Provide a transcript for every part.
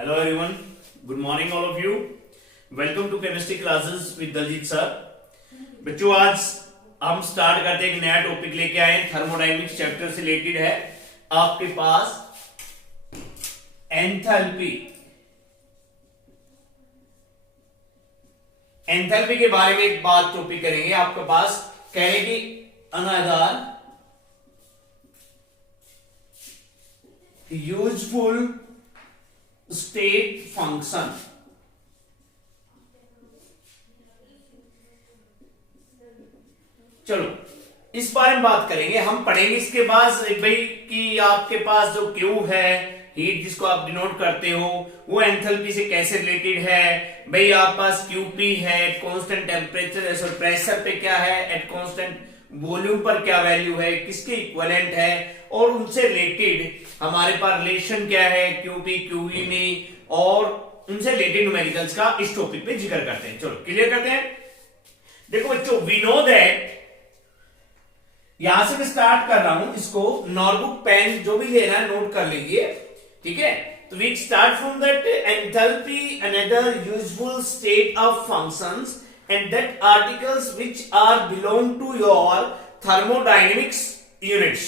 Hello everyone, good morning all of you. Welcome to chemistry classes with Daljeet sir. बच्चों आज हम start करते हैं एक नया टॉपिक लेके आए हैं. थर्मोडायनेमिक्स चैप्टर से रिलेटेड है. आपके पास एंथैल्पी के बारे में एक बात टॉपिक करेंगे. आपके पास कह रहे कि अनदर यूजफुल स्टेट फंक्शन. चलो इस बारे में बात करेंगे. हम पढ़ेंगे इसके बाद भाई कि आपके पास जो क्यू है, हीट जिसको आप डिनोट करते हो, वो एंथैल्पी से कैसे रिलेटेड है. भाई आपके पास क्यूपी है, कांस्टेंट टेम्परेचर सॉरी प्रेशर पे क्या है, एट कांस्टेंट वॉल्यूम पर क्या वैल्यू है, किसके इक्विवेलेंट है, और उनसे रिलेटेड हमारे पास रिलेशन क्या है क्यूपी क्यूई में, और उनसे रिलेटेड न्यूमेरिकल्स का इस टॉपिक पे जिक्र करते हैं. चलो क्लियर करते हैं. देखो बच्चों, वी नो दैट, यहां से मैं स्टार्ट कर रहा हूं. इसको नोटबुक पेन जो भी लेना है नोट कर लीजिए, ठीक है. तो we start from that enthalpy another useful state of functions and that articles which are belong to your thermodynamics units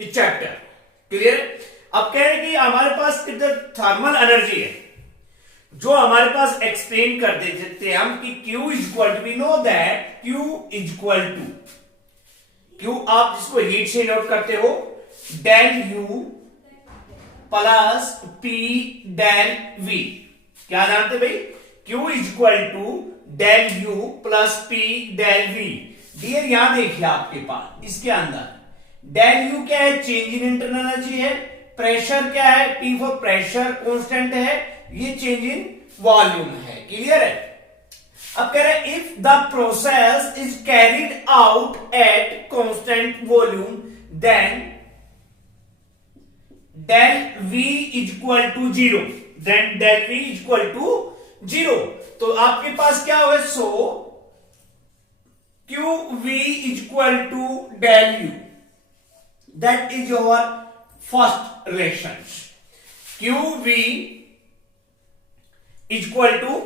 इस चैप्टर. क्लियर. अब कह रहे कि हमारे पास किधर थर्मल एनर्जी है जो हमारे पास एक्सप्लेन कर देते हैं हम कि Q is equal to, we know that Q is equal to, Q आप जिसको हीट से नोट करते हो, del U plus P del V. क्या जानते भाई? Q is equal to del U plus P del V. Dear यहां देखिए आपके पास इसके अंदर डेल U क्या है, चेंज इन इंटरनल एनर्जी है. प्रेशर क्या है, P फॉर प्रेशर कांस्टेंट है, ये चेंज इन वॉल्यूम है. क्लियर है. अब कह रहे if the process is carried out at constant volume then del V is equal to zero. Then del V is equal to zero. तो आपके पास क्या हुआ, so Q V is equal to del U. That is your first relation. Q V is equal to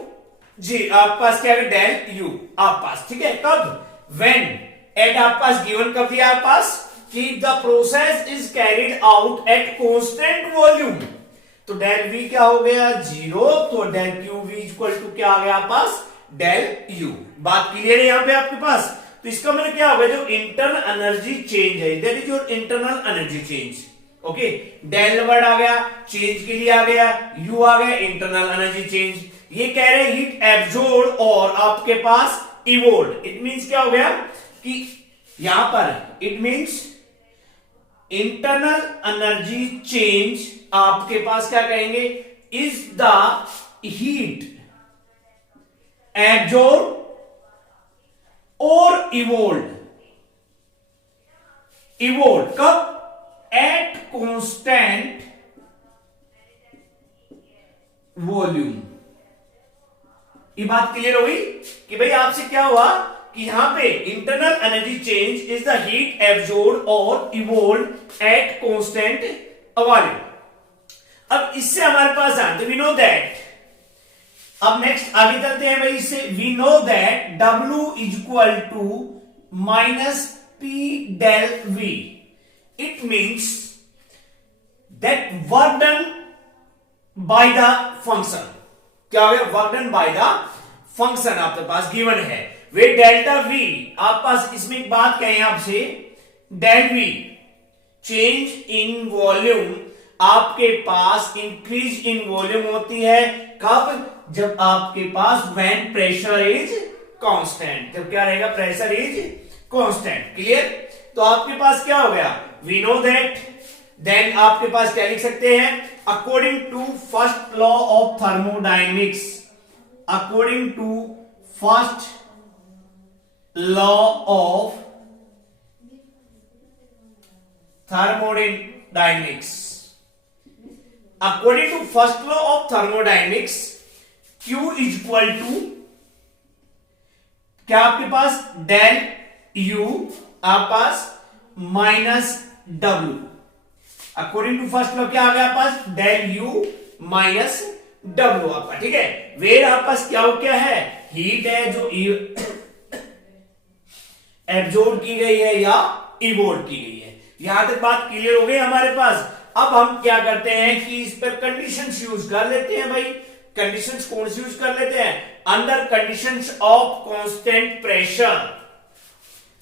जी, आपके पास क्या है, del you आप पास. ठीक है. कब, व्हेन एट आपके पास गिवन कब दिया आपके पास कि the process is carried out at constant volume. तो डेल V क्या हो गया, जीरो. तो del Q V equal to क्या आ गया आपके पास, डेल U. बात क्लियर है यहां पे आपके पास. तो इसका मतलब क्या होगा, जो इंटरनल एनर्जी चेंज है, that is your internal energy change. Okay, del word आ गया, चेंज के लिए आ गया, U आ गया, इंटरनल एनर्जी चेंज. ये कह रहे हीट एब्जॉर्ब और आपके पास इवोल्व. इट मींस क्या हो गया कि यहां पर it means internal energy change आपके पास क्या कहेंगे, इज द हीट एब्जॉर्ब और इवोल्व. इवोल्व कब, एट कांस्टेंट वॉल्यूम. ये बात क्लियर हुई कि भाई आपसे क्या हुआ कि यहां पे internal energy change is the heat absorb और इवोल्व एट कांस्टेंट वॉल्यूम. अब इससे हमारे पास जानते, वी नो दैट. अब नेक्स्ट आगे चलते हैं भाई. इससे we know that W is equal to minus P del V. It means that work done by the function. क्या हो गया, work done by the function आपके पास गिवन है. वे डेल्टा V आप पास इसमें एक बात कहें आपसे, del V change in volume आपके पास इंक्रीज इन वॉल्यूम होती है. कब, जब आपके पास व्हेन प्रेशर इज कांस्टेंट. जब क्या रहेगा, प्रेशर इज कांस्टेंट. क्लियर. तो आपके पास क्या हो गया, वी नो दैट. देन आपके पास क्या लिख सकते हैं, according to first law of thermodynamics. According to first law of thermodynamics. According to first law of thermodynamics, Q is equal to क्या आपके पास, डेल U आपके पास minus W. According to first law क्या आ गया पास, डेल U माइनस W आपका, ठीक है। वेयर आपके पास क्या है, हीट है जो एब्जॉर्ब की गई है या इवोल्व की गई है। यहां तक बात क्लियर हो गई हमारे पास। अब हम क्या करते हैं कि इस पर कंडीशंस यूज कर लेते हैं भाई। कंडीशंस कौन सी यूज कर लेते हैं, under conditions of constant pressure.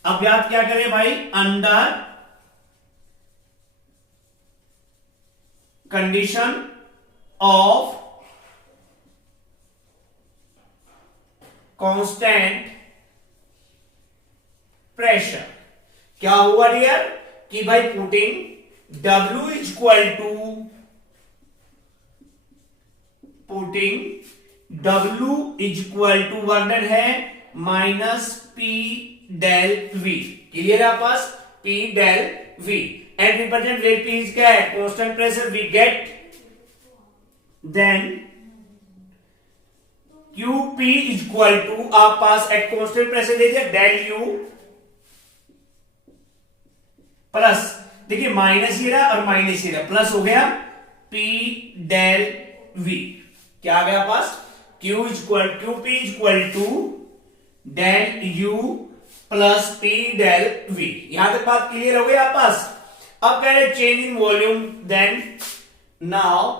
अब याद क्या करें भाई, under condition of constant pressure क्या हुआ डियर कि भाई putting W is equal to, putting W is equal to वर्णन है minus P del V। Clear है आपके पास, P del V and represent wait P is क्या है, constant pressure. We get then QP is equal to आप पास at constant pressure दे दिया डेल U प्लस, देखिए माइनस ही रहा और माइनस ही रहा, प्लस हो गया P डेल V। क्या आ गया पास, QP is equal to del U plus P del V। यहां तक बात क्लियर हो गई आप पास। अब कह रहे change in volume, then now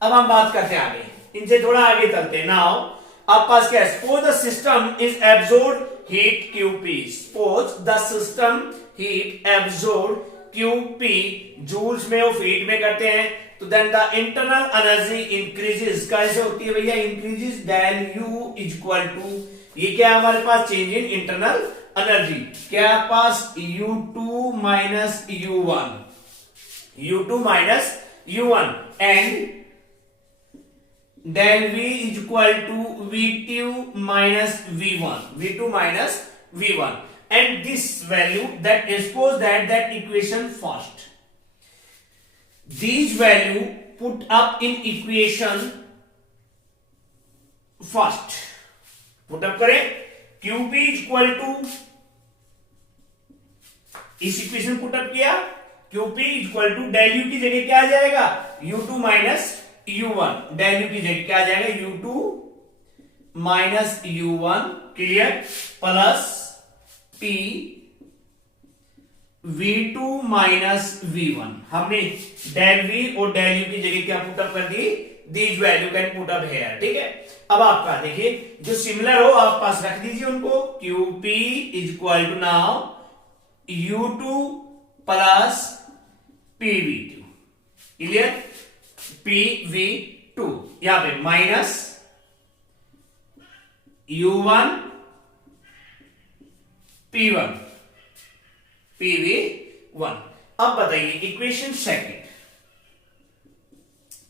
अब हम बात करते हैं आगे, इनसे थोड़ा आगे चलते हैं। नाउ आप पास क्या है, suppose the system is absorb heat QP, suppose the system heat absorb QP joules में ऑफ हीट में करते हैं, तो then the internal energy increases, कैसे होती है भैया, increases del U is equal to, ये क्या है हमारे पास, चेंज इन इंटरनल एनर्जी। क्या पास U2 minus U1, U2 minus U1 and del V is equal to V2 minus V1, V2 minus V1, and this value that suppose that equation first. These value put up in equation first. Put up करें, QP is equal to, इस equation put up किया, QP is equal to del U की जगह क्या आ जाएगा, U2 minus U1, del U की जगह क्या आ जाएगा, U2 minus U1, clear, plus P V2 minus V1। हमने डेल V और डेल U की जगह क्या पुटअप कर दी, these value can put up here, ठीक है। अब आपका देखिए जो सिमिलर हो आप पास रख दीजिए उनको, QP is equal to now U2 plus PV2, clear, PV2 यहां पे माइनस U1 P1 PV1। अब बताइए equation second,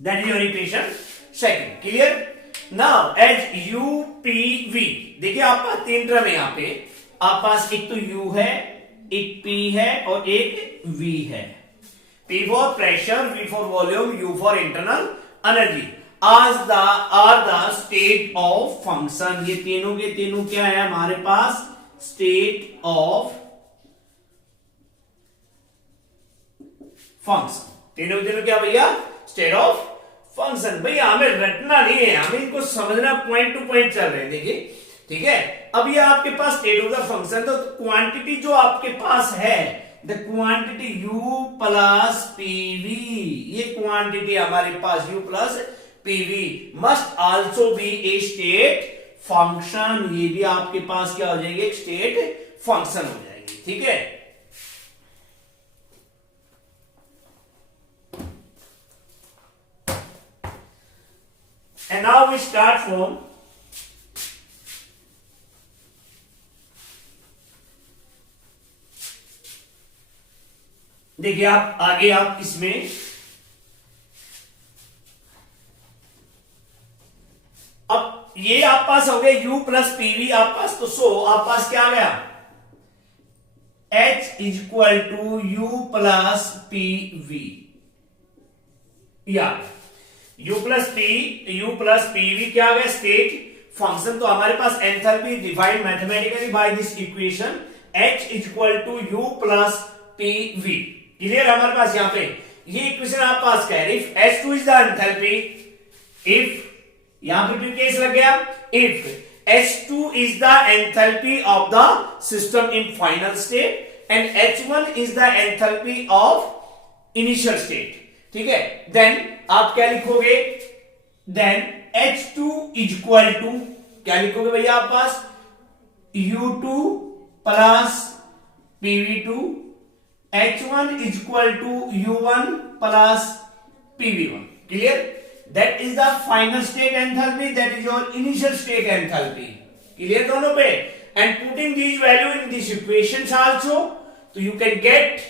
that is your equation second, clear. Now as UPV, देखिए आपका तीन टर्म है यहां पे, आप पास एक तो U है, एक P है और एक V है। P for pressure, V for volume, U for internal energy are the state of function। ये तीनों के तीनों क्या है हमारे पास, state of function। तीनों तीनों क्या भैया, state of function। भैया हमें रटना नहीं है, हमें इनको समझना, पॉइंट टू पॉइंट चल रहे हैं, देखिए ठीक है। अब ये आपके पास स्टेट ऑफ द फंक्शन, तो क्वांटिटी जो आपके पास है, the quantity U plus PV, ये क्वांटिटी हमारे पास U plus PV must also be A state function. ये भी आपके पास क्या हो जाएगी, एक स्टेट फंक्शन हो जाएगी, ठीक है। And now we start from देखिए आप आगे आप इसमें अब ये आप पास हो गया U प्लस PV आप पास, तो सो आप पास क्या आ गया, H is equal to U plus PV, या U प्लस PV क्या आ गया, स्टेट फंक्शन। तो हमारे पास enthalpy defined mathematically by this equation, H is equal to U plus PV, clear. हमारे पास यहाँ पे ये इक्वेशन आप पास कह रहे, if H2 is the enthalpy if, यहां पे भी केस लग गया, if H2 is the enthalpy of the system in final state and H1 is the enthalpy of initial state. ठीक है, देन आप क्या लिखोगे, then H2 is equal to, क्या लिखोगे भैया आप पास, U2 plus PV2, H1 is equal to U1 plus PV1. Clear? That is the final state enthalpy, that is your initial state enthalpy. Clear दोनों पे? And putting these value in these equations also, so you can get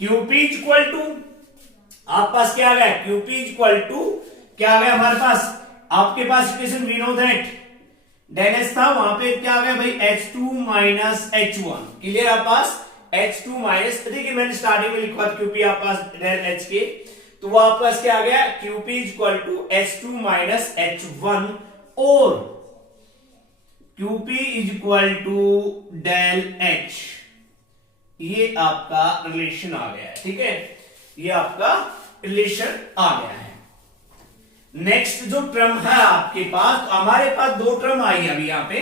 QP is equal to, आप पास क्या आ गया, QP is equal to क्या आ गया हमारे पास, आपके पास equation we know that del H था, वहां पे क्या आ गया भाई, H2 माइनस H1. क्लियर? आप पास H2 माइनस, देखिए मैंने स्टार्टिंग में लिखा QP आप पास डेल H के, तो वो आपके पास क्या आ गया, QP is equal to H2 minus H1 और QP is equal to del H. ये आपका रिलेशन आ गया है. ठीक है, ये आपका रिलेशन आ गया है. नेक्स्ट जो टर्म है आपके पास, तो हमारे पास दो टर्म आई अभी यहां पे.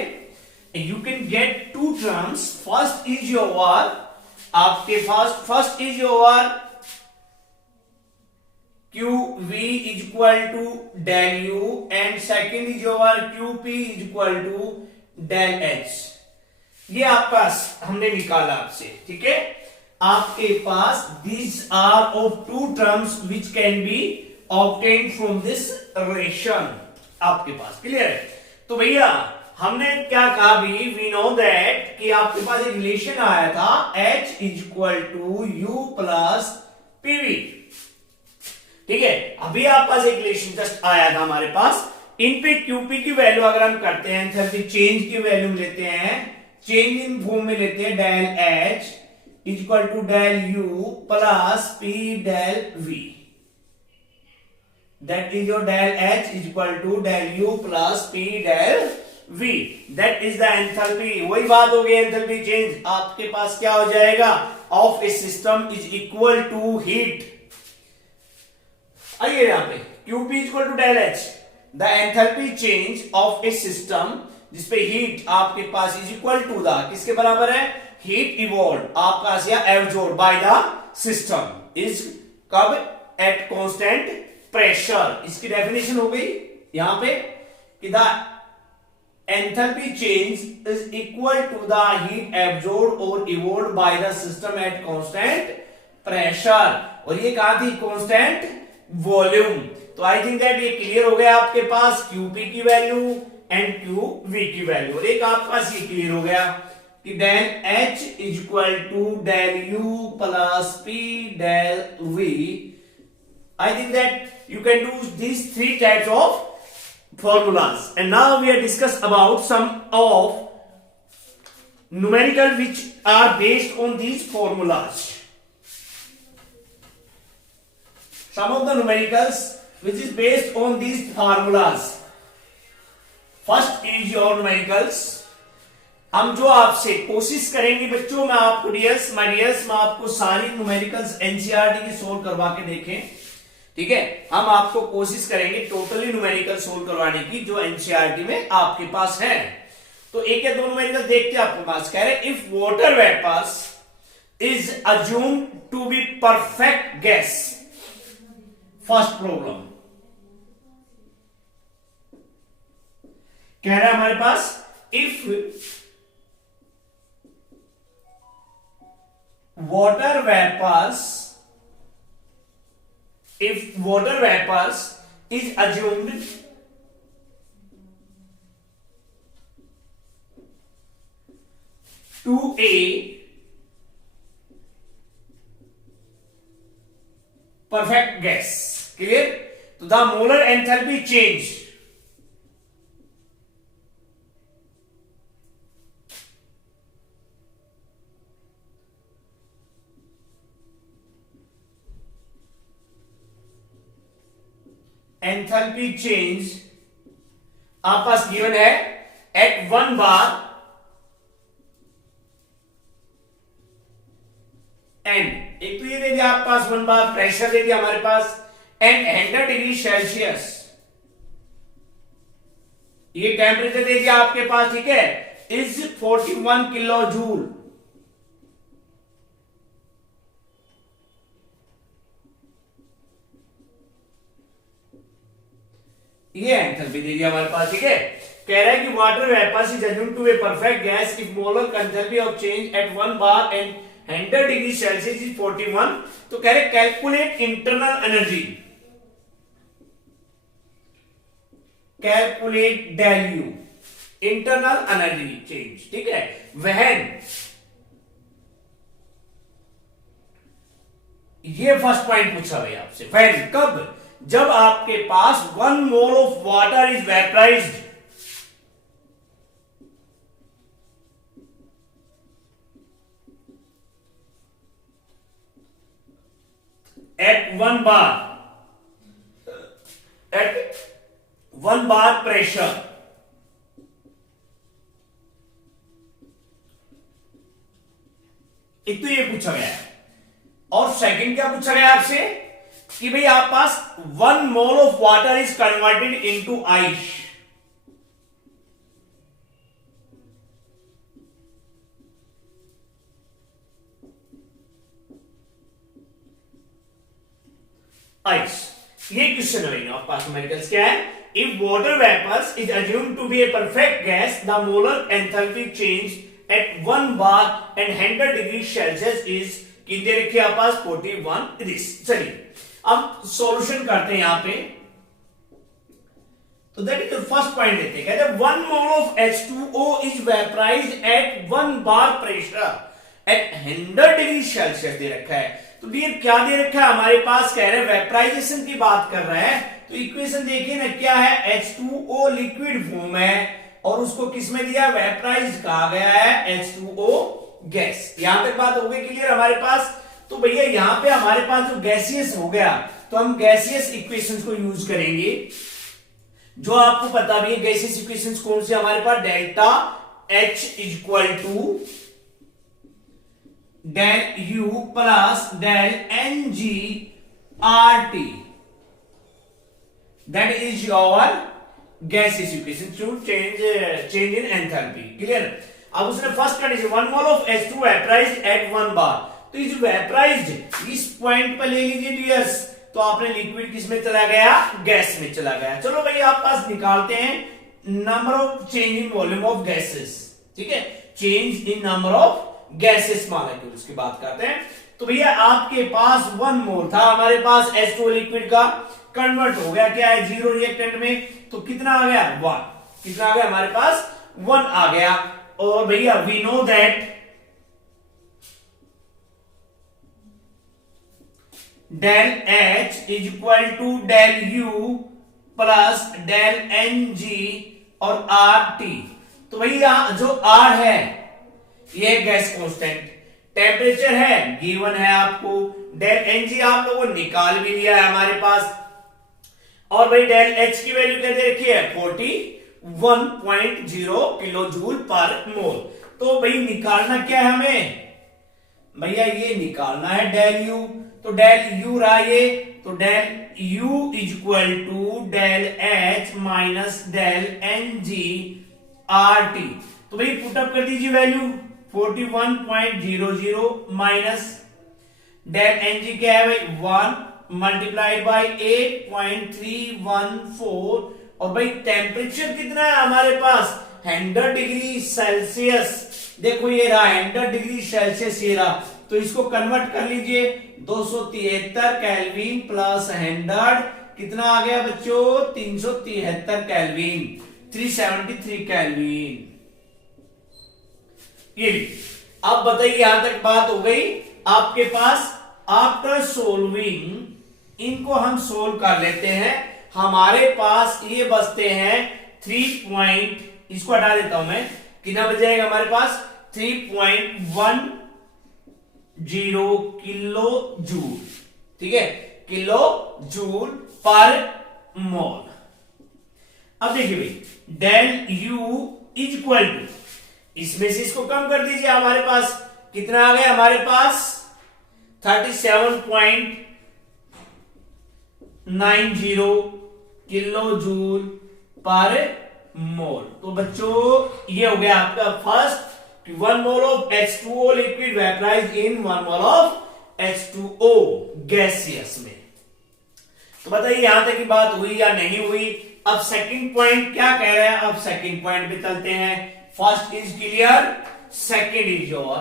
You can get two terms. First is your, आपके पास first is your QV is equal to del U and second is your QP is equal to del H. ये आपका हमने निकाला आपसे. ठीक है, आपके पास these are of two terms which can be obtained from this relation. आपके पास clear है. तो भैया हमने क्या कहा भी, we know that कि आपके पास एक रिलेशन आया था H is equal to U plus PV. ठीक है, अभी आप पास एक रिलेशन जस्ट आया था हमारे पास. इन पे QP की वैल्यू अगर हम करते हैं, एंथैल्पी चेंज की वैल्यू लेते हैं, चेंज इन फॉर्म में लेते हैं, del H is equal to del U plus P del V. That is your del H is equal to del U plus P del V. That is the enthalpy. वही बात हो गई, enthalpy change आपके पास क्या हो जाएगा, of a system is equal to heat. आइए यहां पे QP equal to del H, the enthalpy change of a system जिसपे हीट आपके पास इज इक्वल टू द, किसके बराबर है, हीट इवॉल्व आपका या absorb by the system is कब, एट कांस्टेंट प्रेशर. इसकी डेफिनेशन हो गई यहां पे कि the enthalpy change is equal to the heat absorb और evolve by the system eight constant pressure. और ये कहां थी, कांस्टेंट वॉल्यूम. तो आई थिंक दैट ये क्लियर हो गया आपके पास QP की वैल्यू एंड QV की वैल्यू. और एक आपके पास ये क्लियर हो गया कि del H is equal to del U plus P del V. I think that you can do these three types of formulas. And now we are discuss about some of numerical which are based on these formulas. Some of the numericals which is based on these formulas. First is your numericals. हम जो आपसे कोशिश करेंगे बच्चों, मैं आपको dears my dears, मैं आपको सारी न्यूमेरिकल्स एनसीईआरटी की सोल्व करवा के देखें. ठीक है, हम आपको कोशिश करेंगे टोटली न्यूमेरिकल सोल्व करवाने की जो एनसीईआरटी में आपके पास है. तो एक या दो न्यूमेरिकल देखते हैं आपके पास. कह रहे if water vapors is assumed to be perfect gas. First problem कह रहा है हमारे पास, if water vapors is assumed to a perfect gas. Clear? So the molar enthalpy change आप पास गिवन है एट 1 bar एंड एक तो ये दे दिया आप पास 1 bar प्रेशर दे दिया हमारे पास, एंड 100 डिग्री सेल्सियस, ये टेम्परेचर दे दिया आपके पास, ठीक है, इज 41 किलो जूल। ये एंथैल्पी दे दिया हमारे पास, ठीक है। कह रहा है कि water vapor is assumed to be perfect gas if molar enthalpy of change at 1 bar and 100 degree Celsius is 41। तो कह रहे calculate internal energy, calculate del U, internal energy change, ठीक है, व्हेन, ये फर्स्ट पॉइंट पूछा भाई आपसे, when, कब, जब आपके पास 1 mole of water is vaporised at 1 bar pressure, एक तो ये पूछा गया है, और सेकंड क्या पूछा गया आपसे कि भाई आप पास 1 mole of water is converted into ice. Ice, ये क्वेश्चन है आपके पास न्यूमेरिकल्स क्या है, if water vapors is assumed to be a perfect gas the molar enthalpy change at 1 bar and 100 degree Celsius is, कितने रखे आप पास 41 दिस। चलिए अब सॉल्यूशन करते हैं यहां पे, तो दैट इज फर्स्ट पॉइंट लेते हैं, कहते हैं 1 mole of H2O is vaporised at 1 bar pressure at 100 degree Celsius दे रखा है। तो डियर क्या दे रखा है हमारे पास, कह रहे हैं वेपराइजेशन की बात कर रहा है, तो इक्वेशन देखिए ना क्या है, H2O लिक्विड फॉर्म है और उसको किस में दिया, वेपराइज्ड कहा गया है H2O गैस। यहां तक बात हो गई क्लियर हमारे पास। तो भैया यहां पे हमारे पास जो गैसियस हो गया, तो हम गैसियस इक्वेशंस को यूज करेंगे, जो आपको पता भी है गैसियस इक्वेशंस कौन से हमारे पास, delta H equal to del U plus del NG RT, that is your gaseous equation to change in enthalpy, clear. अब उसने first condition 1 mole of H2 vaporised at 1 bar, तो इस वेपराइज्ड इस पॉइंट पर ले लीजिए डियर्स, तो आपने लिक्विड किस में चला गया, गैस में चला गया। चलो भाई आप पास निकालते हैं number of change in volume of gases, ठीक है, change in number of gases molecules की बात करते हैं। तो भैया आपके पास 1 मोल था हमारे पास H2O लिक्विड का, कन्वर्ट हो गया क्या है 0 रिएक्टेंट में, तो कितना आ गया 1, कितना आ गया हमारे पास 1 आ गया। और भैया we know that del H is equal to del U plus del NG और RT। तो भैया जो R है ये गैस कांस्टेंट, टेम्परेचर है गिवन है आपको, डेल NG आप लोगों ने निकाल भी लिया है हमारे पास, और भाई डेल H की वैल्यू क्या दे रखी है 41.0 किलो जूल पर मोल। तो भाई निकालना क्या है हमें, भैया ये निकालना है डेल U, तो डेल U रहा ये, तो del U is equal to del H minus del NG RT। तो भाई पुटअप कर दीजिए वैल्यू 41.00 माइनस डेल NG क्या है भाई 1 मल्टीप्लाइड बाई 8.314, और भाई टेम्परेचर कितना है हमारे पास 100 डिग्री सेल्सियस, देखो ये रहा 100 डिग्री सेल्सियस ये रहा, तो इसको कन्वर्ट कर लीजिए 273 केल्विन प्लस 100 कितना आ गया बच्चों 373 केल्विन, 373 केल्विन। ये अब बताइए यहां तक बात हो गई आपके पास। आफ्टर सोल्विंग इनको हम सोल्व कर लेते हैं, हमारे पास ये बचते हैं 3 इसको हटा देता हूं मैं, कितना बच जाएगा हमारे पास 3.10 किलो जूल, ठीक है, किलो जूल पर मोल। अब देखिए भाई del U is equal to, इसमें से इसको कम कर दीजिए, हमारे पास कितना आ गया हमारे पास 37.9 90 किलो जूल पर मोल। तो बच्चों ये हो गया आपका first, 1 mole of H2O liquid vaporise in 1 mole of H2O gaseous में। तो बताइए यहां तक की बात हुई या नहीं हुई। अब सेकंड पॉइंट क्या कह रहा है, अब सेकंड पॉइंट पे चलते हैं। First is clear, second is your.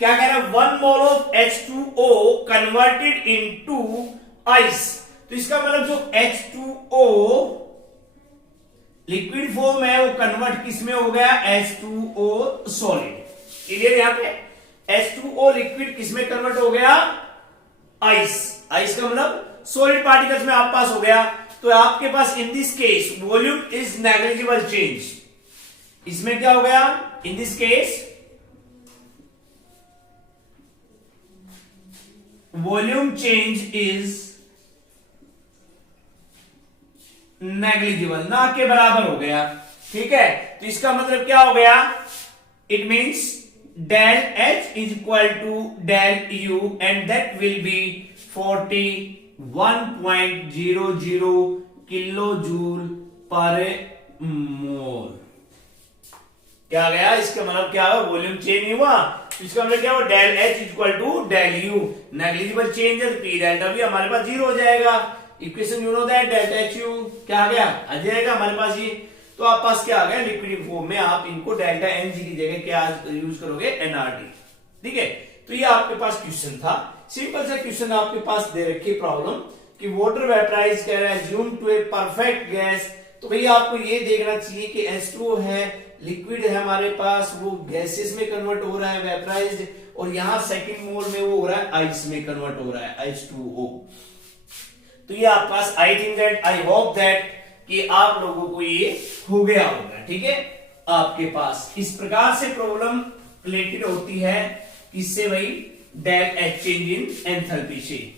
क्या कह रहा है, 1 mole of H2O converted into ice. तो इसका मतलब जो H2O लिक्विड फॉर्म है वो कन्वर्ट किस में हो गया, H2O सॉलिड। क्लियर, यहां पे H2O लिक्विड किस में कन्वर्ट हो गया, आइस। आइस का मतलब सॉलिड पार्टिकल्स में आप पास हो गया। तो आपके पास in this case volume is negligible change. इसमें क्या हो गया, in this case volume change is negligible, ना के बराबर हो गया। ठीक है, तो इसका मतलब क्या हो गया, it means del H is equal to del U and that will be 41.00 kilo joule per mole. क्या गया, इसका मतलब क्या हुआ, वॉल्यूम चेंज नहीं हुआ। इसका मतलब क्या हुआ, del H equal to del U, negligible change है तो P डेल्टा भी हमारे पास 0 हो जाएगा। Equation you know that delta HU क्या आ गया, आ जाएगा हमारे पास ये। तो आप पास क्या आ गया, लिक्विड फॉर्म में आप इनको डेल्टा NG की जगह क्या यूज करोगे, NRT। ठीक है, तो ये आपके पास क्वेश्चन था, सिंपल सा क्वेश्चन आपके पास दे रखी प्रॉब्लम कि वाटर वेपराइज कह रहा है assume to a perfect gas. तो भैया आपको ये देखना चाहिए कि H2O है, लिक्विड है हमारे पास, वो गैसेस में कन्वर्ट हो रहा है वेपराइज्ड, और यहां सेकंड मोल में वो हो रहा है आइस में कन्वर्ट हो रहा है H2O। तो ये आपके पास I think that, I hope that कि आप लोगों को ये हो गया होगा। ठीक है, आपके पास इस प्रकार से प्रॉब्लम रिलेटेड होती है किससे भाई, del H change in enthalpy से।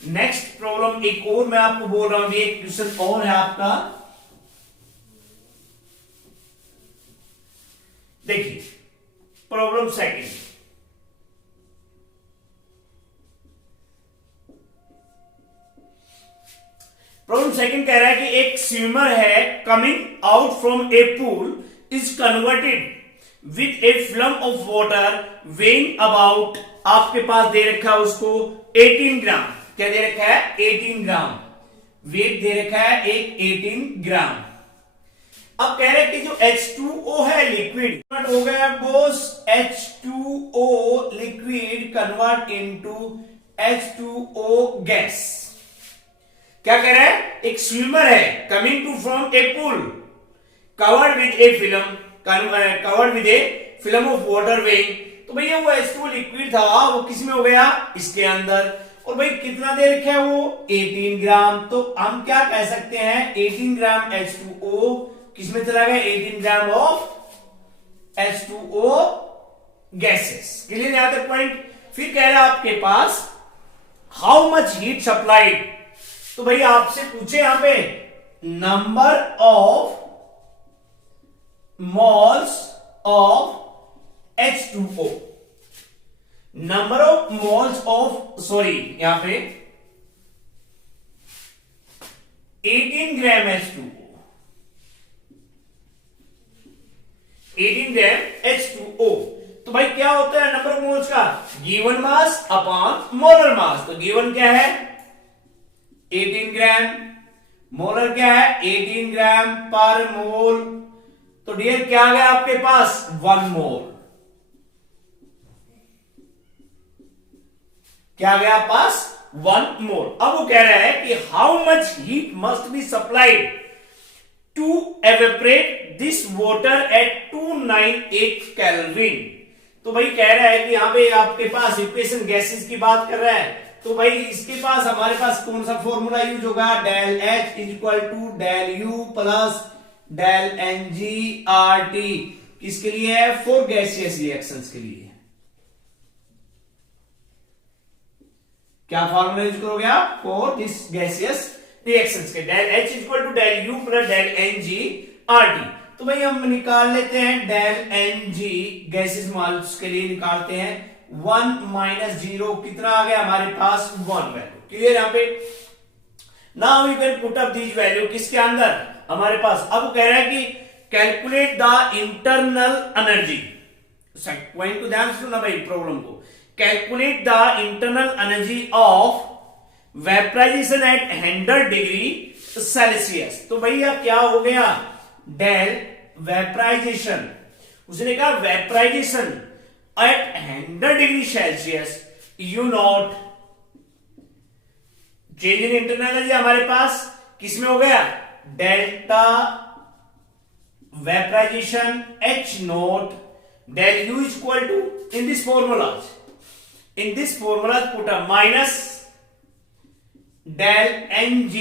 नेक्स्ट प्रॉब्लम एक और मैं आपको बोल रहा हूं, एक क्वेश्चन और है आपका। देखिए प्रॉब्लम सेकंड, प्रॉब्लम सेकंड कह रहा है कि एक स्विमर है coming out from a pool is converted with a film of water weighing about, आपके पास दे रखा है उसको 18 ग्राम। क्या दे रखा है, 18 ग्राम वेट दे रखा है, एक 18 ग्राम। अब कह रहे हैं कि जो H2O है लिक्विड कन्वर्ट हो गया बोस, H2O liquid convert into H2O gas. क्या कह रहा है, एक स्विमर है coming to from a pool covered with a film, covered with a film of water weighing. तो भैया वो H2O लिक्विड था वो किस में हो गया, इसके अंदर, और भाई कितना दे रखा है वो 18 ग्राम। तो हम क्या कह सकते हैं, 18 ग्राम H2O किस में चला गया, 18 gram of H2O gases. Clear यहां तक पॉइंट। फिर कह रहा है आपके पास हाउ मच हीट सप्लाइड। तो भाई आपसे पूछे यहां पे number of moles of H2O, number of moles of, sorry यहां पे 18 ग्राम H2O, 18 ग्राम H2O। तो भाई क्या होता है नंबर ऑफ मोल्स का, given mass upon molar mass. तो गिवन क्या है 18 ग्राम, मोलर क्या है 18 ग्राम पर मोल। तो डियर क्या आ गया आपके पास 1 मोल। क्या आ गया पास 1 मोल। अब वो कह रहा है कि how much heat must be supplied to evaporate this water at 298 Kelvin. तो भाई कह रहा है कि यहां पे आपके पास इक्वेशन गैसेस की बात कर रहा है। तो भाई इसके पास हमारे पास कौन सा फॉर्मूला यूज होगा, del H is equal to del U plus del NG/RT। किसके लिए है, फॉर गैसियस रिएक्शंस के लिए। क्या फॉर्मूला यूज करोगे आप, फॉर दिस गैसियस रिएक्शंस के, del H is equal to del U plus del NG/RT। तो भाई हम निकाल लेते हैं del N G gases molecules के लिए निकालते हैं 1 माइनस 0 कितना आ गया हमारे पास 1 वैल्यू क्लियर यहां पे। Now we can put up this value किसके अंदर हमारे पास। अब कह रहा है कि calculate the internal energy. Point को ध्यान से सुनना भाई प्रॉब्लम को। Calculate the internal energy of vaporization at 100 degree Celsius. तो भैया क्या हो गया डेल वेपराइजेशन, उसने कहा vaporization at 100 degree Celsius U not change in internal energy हमारे पास किसमें हो गया delta vaporization H not del u is equal to in this formula put a minus del ng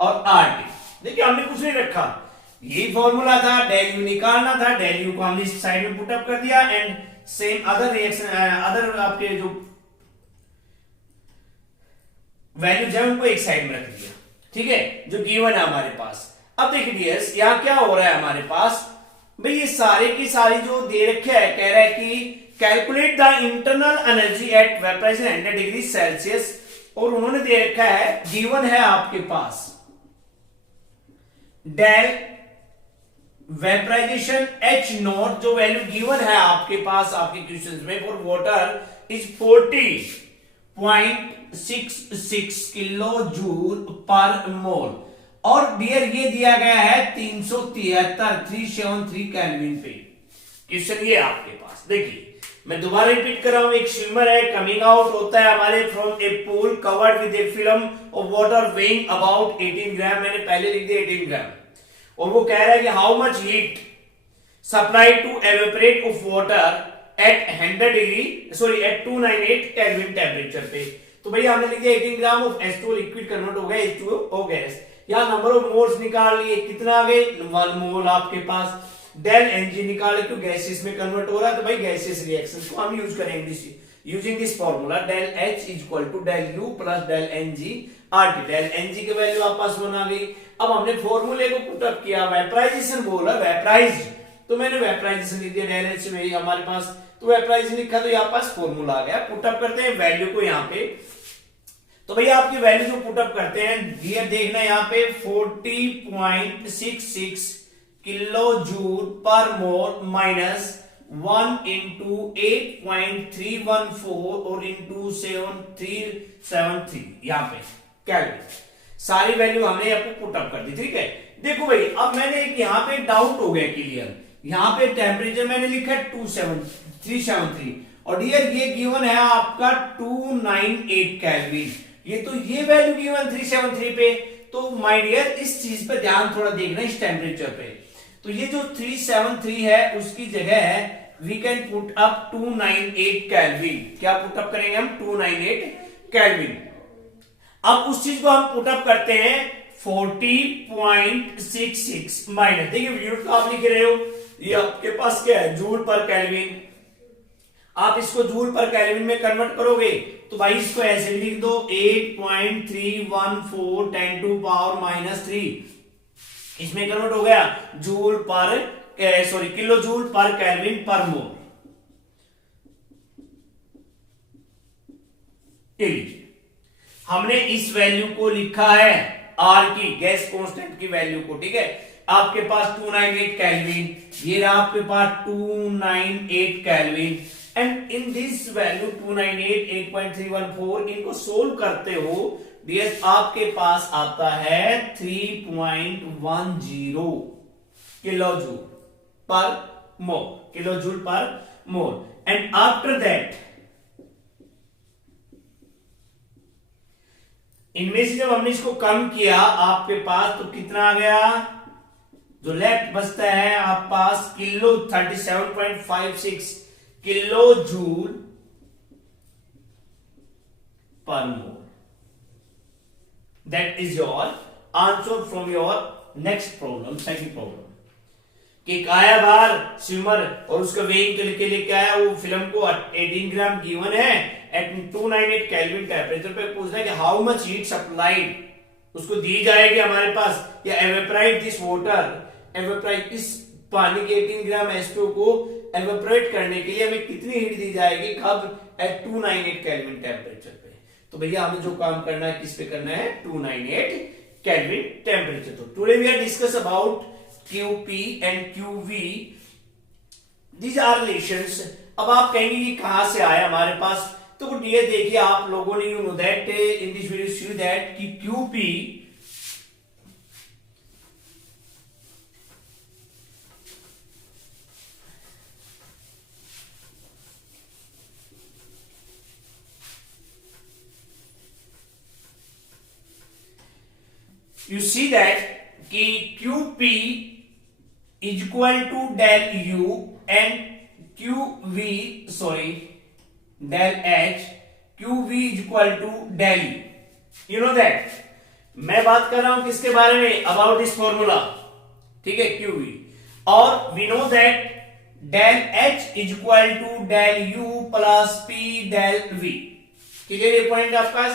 और rt। देखिए हमने कुछ नहीं रखा, यही फॉर्मूला था, del u निकालना था, del u को हमने इस साइड में पुट अप कर दिया and same other reaction other आपके जो वैल्यूज है उनको एक साइड में रख दिया, ठीक है, जो गिवन है हमारे पास। अब देखिए डियर्स यहां क्या हो रहा है हमारे पास भाई, ये सारे की सारी जो दे रखे है कह रहा है कि calculate the internal energy at vaporisation 100 degree Celsius, और उन्होंने दे रखा है गिवन है आपके पास डेल वेपराइजेशन एच नॉट, जो वैल्यू गिवन है आपके पास आपके क्वेश्चंस में for water is 40.66 kilo joule per mole, और डियर ये दिया गया है 373 केल्विन पे। क्वेश्चन ये आपके पास देखिए मैं दोबारा रिपीट कर रहा हूं, एक स्विमर है कमिंग आउट होता है हमारे from a pool covered with a film of water weighing about 18 ग्राम, मैंने पहले लिख दिया 18 ग्राम, और वो कह रहा है कि how much heat supply to evaporate of water at 100 degree at 298 Kelvin temperature पे। तो भैया हमने लिख दिया 18 gram of H2O liquid convert हो गया H2O गैस, यहां नंबर ऑफ मोल्स निकाल लिए, कितना आ गए 1 मोल आपके पास। डेल एनजी निकाले क्यों गैसेस में कन्वर्ट हो रहा है, तो भाई गैसेस रिएक्शन को हम यूज करेंगे using this formula del H is equal to del U plus del NG RT. Del NG की वैल्यू आप पास 1 आ गई। अब हमने फॉर्मूले को पुट अप किया, वेपराइजेशन बोला वेपराइज्ड, तो मैंने वेपराइजेशन लिख दिया डेल एच में हमारे पास, तो वेपराइजेशन लिखा तो यहाँ पास फॉर्मूला आ गया। पुट अप करते हैं वैल्यू को यहाँ पे, तो भैया आपकी वैल्यू जो पुट अप करते हैं ये देखना यहाँ पे 40.66 kilo joule per mole minus 1 into 8.314 और इंटू 7373 यहाँ पे केल्विन, सारी वैल्यू हमने आपको पुट अप कर दी, ठीक है। देखो भाई अब मैंने एक यहाँ पे डाउट हो गया क्लियर, यहाँ पे टेम्परेचर मैंने लिखा है 373 और डियर ये गिवन है आपका 298 केल्विन, ये तो ये वैल्यू गिवन 373 पे, तो माय डियर इस चीज पे ध्यान थोड़ा देखना इस टेम्परेचर पे, तो ये जो 373 है उसकी जगह है we can put up 298 Kelvin. क्या पुट अप करेंगे हम 298 केल्विन। अब उस चीज को हम पुट अप करते हैं 40.66 माइनस, देखिए यूनिट तो आप लिख रहे हो, ये आपके पास क्या है जूल पर केल्विन, आप इसको जूल पर केल्विन में कन्वर्ट करोगे तो भाई इसको ऐसे लिख दो 8.314 10 टू पावर माइनस 3, इसमें कन्वर्ट हो गया जूल पर किलो जूल पर केल्विन पर मोल। हमने इस वैल्यू को लिखा है आर की गैस कांस्टेंट की वैल्यू को, ठीक है। आपके पास 298 केल्विन, ये रहा आपके पास 298 kelvin, and in this value 298 8.314 इनको सोल्व करते हो डियर आपके पास आता है 3.10 kilo joule per mole, kilo joule per mole. And after that इनमें से जब हमने इसको कम किया आपके पास तो कितना आ गया, जो लेफ्ट बचता है आप पास kilo 37.56 kilo joule per mole. That is your answer from your next problem, second problem. कि आया बाहर स्विमर और उसका वेइंग के लिए क्या है, वो फिल्म को 18 ग्राम गिवन है एट 298 केल्विन टेम्परेचर पे पूछ रहा है कि हाउ मच हीट सप्लाइड उसको दी जाएगी हमारे पास, या एवेपोरेट दिस वाटर एवेपोरेट, इस पानी के 18 ग्राम H2O को एवेपोरेट करने के लिए हमें कितनी हीट दी जाएगी, कब, एट 298 केल्विन टेम्परेचर पे। तो भैया हमें जो काम करना है किस पे करना है, 298 केल्विन टेम्परेचर। तो today we are discuss about QP and QV, these are relations. अब आप कहेंगे ये कहां से आया हमारे पास, तो ये देखिए आप लोगों ने, you know that in this video see that कि QP you see that कि QP is equal to del U and QV del H, QV is equal to del U. You know that मैं बात कर रहा हूं किसके बारे में, अबाउट दिस फॉर्मूला, ठीक है, QV, और we know that del H is equal to del U plus P del V। Clear ये पॉइंट आपके पास।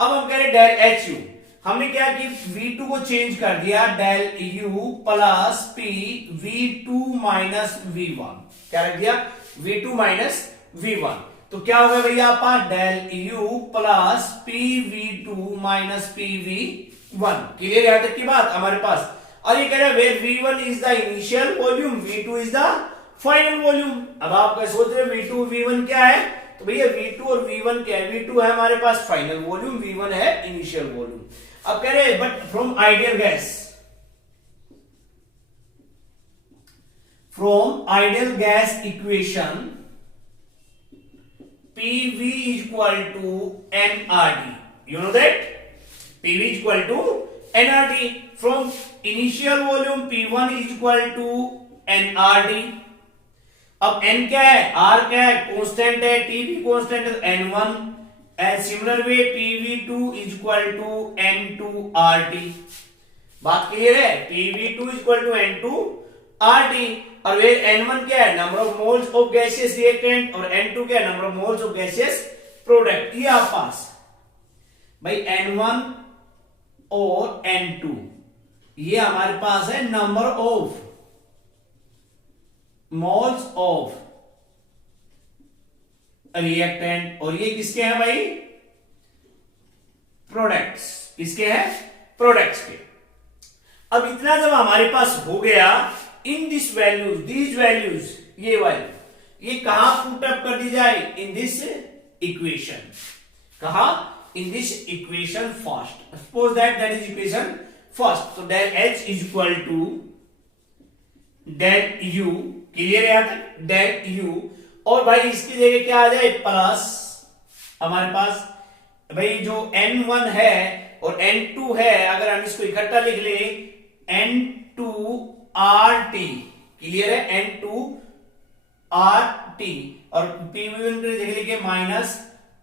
अब हम कह रहे del HU, हमने क्या कि V2 को चेंज कर दिया, del U plus P V2 minus V1, क्या रख दिया, V2 माइनस V1। तो क्या होगा भैया आपका, del U plus P V2 minus P V1। Clear यहां तक की बात हमारे पास। और ये कह रहे हैं where V1 is the initial volume, V2 is the final volume. अब आप क्या सोच रहे हो, V2 V1 क्या है, तो भैया V2 और V1 क्या है, V2 है हमारे पास फाइनल वॉल्यूम, V1 है इनिशियल वॉल्यूम। अब कह रहे but from ideal gas equation PV is equal to nRT, you know that PV is equal to nRT, from initial volume P1 is equal to nRT। अब n क्या है, R क्या है, constant है, T भी कांस्टेंट है, N1, and similar way PV2 is equal to N2RT। बात clear है, PV2 is equal to N2RT। और वे N1 क्या है, number of moles of gaseous reactant, और N2 क्या है, number of moles of gaseous product. ये आप पास भाई N1 और N2, ये हमारे पास है number of moles of reactant, और ये किसके हैं भाई, प्रोडक्ट्स, किसके हैं, प्रोडक्ट्स के। अब इतना जब हमारे पास हो गया, in this values, these values, ये वैल्यू, ये कहां पुट अप कर दी जाए, इन दिस इक्वेशन, कहा, in this equation first. Suppose that is equation first. तो del H is equal to del U, clear है यहां तक, डेल U, और भाई इसकी जगह क्या आ जाए, प्लस हमारे पास भाई जो N1 है और N2 है, अगर हम इसको इकट्ठा लिख ले, N2RT, क्लियर है, N2RT, और PV1 की जगह लिखे माइनस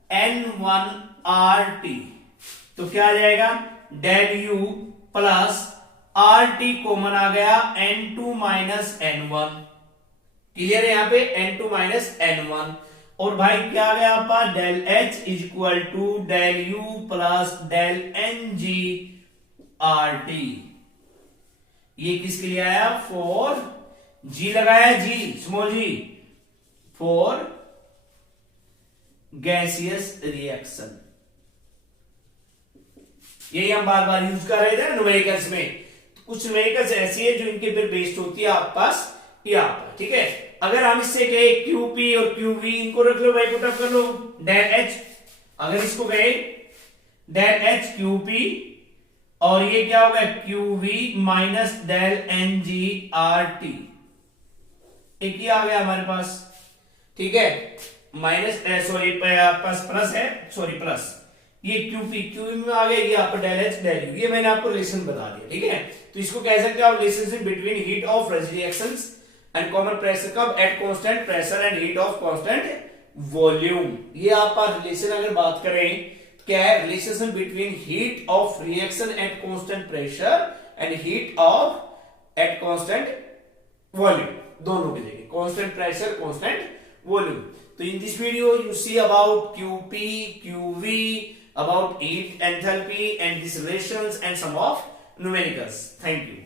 N1RT। तो क्या आ जाएगा, del U plus RT common आ गया, N2 माइनस N1, क्लियर है यहाँ पे, N2 माइनस N1, और भाई क्या आ गया आपका, del H is equal to del U plus del NGRT। ये किसके लिए आया, फॉर G लगाया, G small g, for gaseous reaction. यही हम बार बार यूज कर रहे थे न्यूमेरिकल्स में। कुछ न्यूमेरिकल्स ऐसी है जो इनके फिर बेस्ड होती है आपके पास यहाँ पर, ठीक है। अगर हम इससे कहे QP और QV, इनको रख लो भाई, पुट अप कर लो, डेल H, अगर इसको कहे डेल H QP, और ये क्या होगा, QV माइनस डेल NGRT, एक ही आ गया हमारे पास, ठीक है, माइनस सॉरी पास प्लस है, सॉरी प्लस, ये QV में आ गया, ये आपका डेल H डेल U, ये मैंने आपको रिलेशन बता दिया, ठीक है। तो इसको कह सकते हैं आप relationship between heat of reactions and common pressure कब, at constant pressure and heat of constant volume. ये आपका रिलेशन अगर बात करें, क्या है, relationship between heat of reaction at constant pressure and heat of at constant volume, दोनों की जगह कांस्टेंट प्रेशर कांस्टेंट वॉल्यूम। तो in this video you see about QP, QV, about heat enthalpy and these relations and some of numericals. Thank you.